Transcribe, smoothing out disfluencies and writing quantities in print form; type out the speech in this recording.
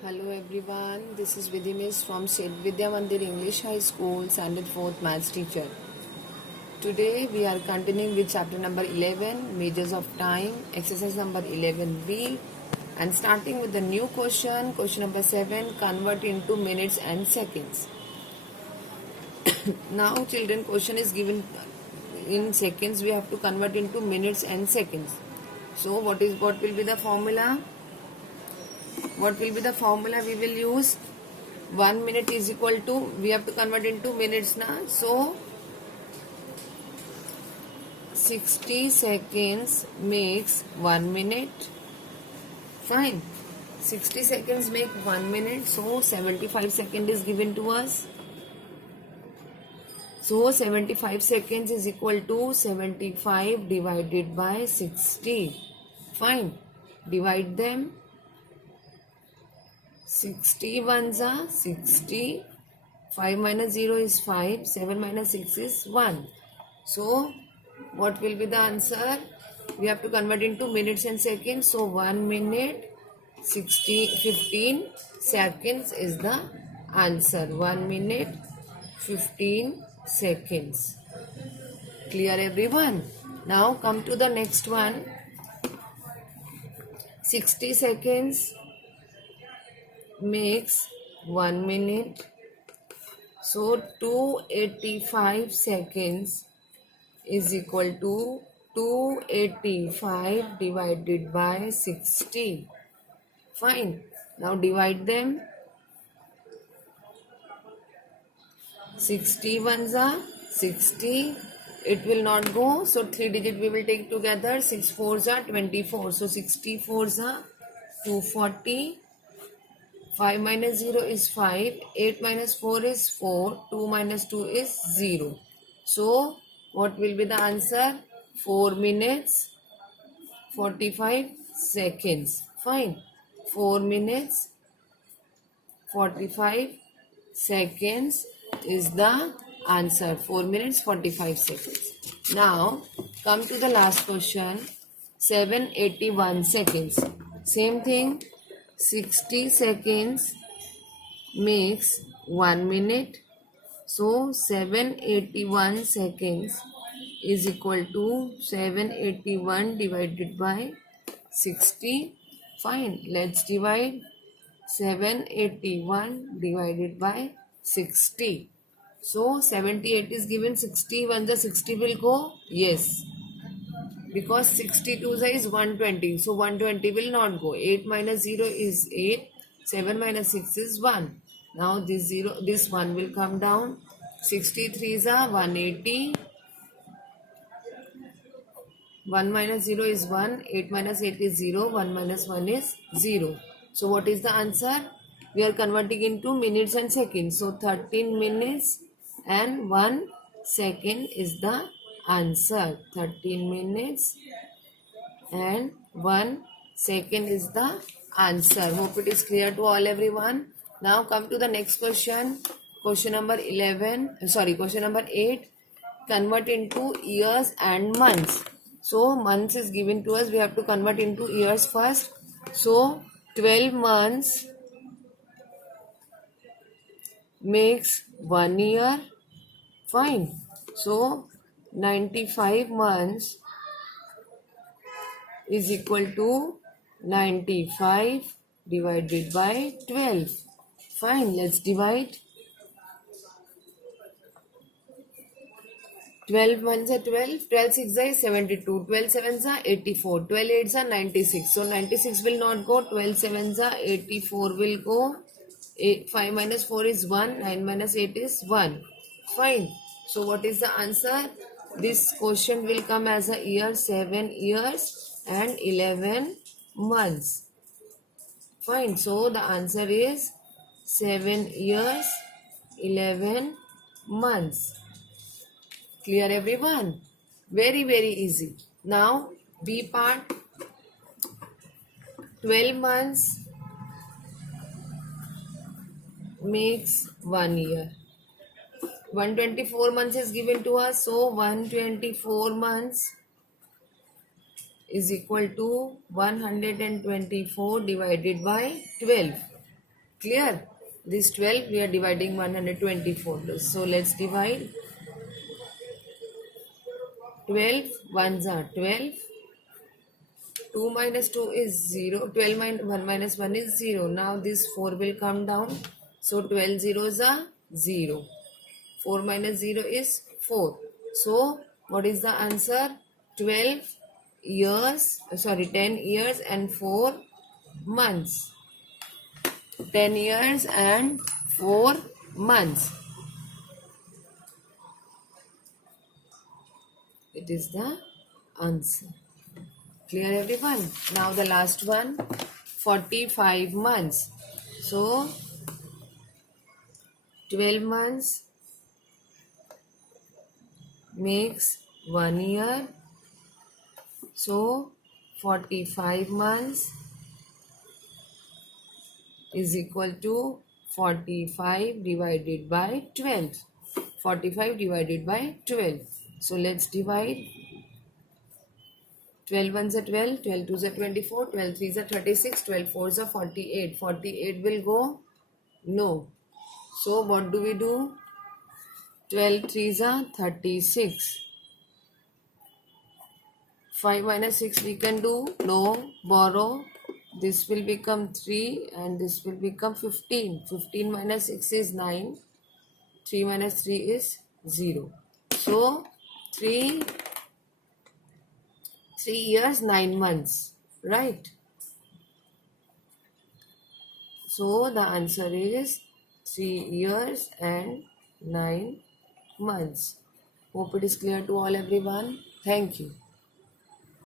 Hello everyone, this is Vidhi Miss from St. Vidya Mandir English High School, Standard 4th Maths teacher. Today we are continuing with chapter number 11, Measures of Time, exercise number 11b, and starting with the new question, question number 7, convert into minutes and seconds. Now children, question is given in seconds, we have to convert into minutes and seconds. So what will be the formula? What will be the formula we will use? 1 minute is equal to, we have to convert into minutes now. So 60 seconds makes 1 minute. Fine. 60 seconds make 1 minute. So 75 seconds is given to us. So 75 seconds is equal to 75 divided by 60. Fine. Divide them. 60 ones are 60. 5 minus 0 is 5. 7 minus 6 is 1. So, what will be the answer? We have to convert into minutes and seconds. So, 1 minute 15 seconds is the answer. 1 minute 15 seconds. Clear everyone? Now, come to the next one. 60 seconds makes 1 minute. So 285 seconds is equal to 285 divided by 60. Fine. Now divide them. 60 ones are 60. It will not go. So 3 digit we will take together. 6 fours are 24. So 60 fours are 240. 5 minus 0 is 5, 8 minus 4 is 4, 2 minus 2 is 0. So, what will be the answer? 4 minutes, 45 seconds. Fine. 4 minutes, 45 seconds is the answer. 4 minutes, 45 seconds. Now, come to the last question. 781 seconds. Same thing. 60 seconds makes 1 minute. So 781 seconds is equal to 781 divided by 60. Fine. Let's divide 781 divided by 60. So 78 is given, 60. When the 60 will go? Yes. Because 62 is 120. So 120 will not go. 8 minus 0 is 8. 7 minus 6 is 1. Now this 1 will come down. 63 is 180. 1 minus 0 is 1. 8 minus 8 is 0. 1 minus 1 is 0. So what is the answer? We are converting into minutes and seconds. So 13 minutes and 1 second is the answer. 13 minutes and 1 second is the answer. Hope it is clear to all everyone. Now come to the next question. Question number 8. Convert into years and months. So months is given to us. We have to convert into years first. So 12 months makes 1 year. Fine. So 95 months is equal to 95 divided by 12. Fine, let's divide. 12 ones are 12, 12 6 is 72, 12 sevens are 84, 12 8s are 96. So 96 will not go, 12 sevens are 84 will go. 5 minus 4 is 1, 9 minus 8 is 1. Fine. So what is the answer? This question will come as a year, 7 years and 11 months. Fine. So the answer is 7 years, 11 months. Clear everyone? Very, very easy. Now B part. 12 months makes 1 year. 124 months is given to us. So 124 months is equal to 124 divided by 12. Clear? This 12 we are dividing 124. So let's divide. 12 ones are 12. 2 minus 2 is 0. 12 minus 1 minus 1 is 0. Now this 4 will come down. So 12 zeros are 0. 4 minus 0 is 4. So what is the answer? 12 years, 10 years and 4 months. 10 years and 4 months. It is the answer. Clear everyone? Now the last one, 45 months. So 12 months makes 1 year. So 45 months is equal to 45 divided by 12. 45 divided by 12. So let's divide. 12 ones are 12, 12 twos are 24, 12 threes are 36, 12 fours are 48. 48 will go? No. So what do we do? 12 threes are 36. 5 minus 6 we can do? No. Borrow. This will become 3 and this will become 15. 15 minus 6 is 9. 3 minus 3 is 0. So 3 years 9 months, right? So the answer is 3 years and 9 months. Hope it is clear to all everyone. Thank you.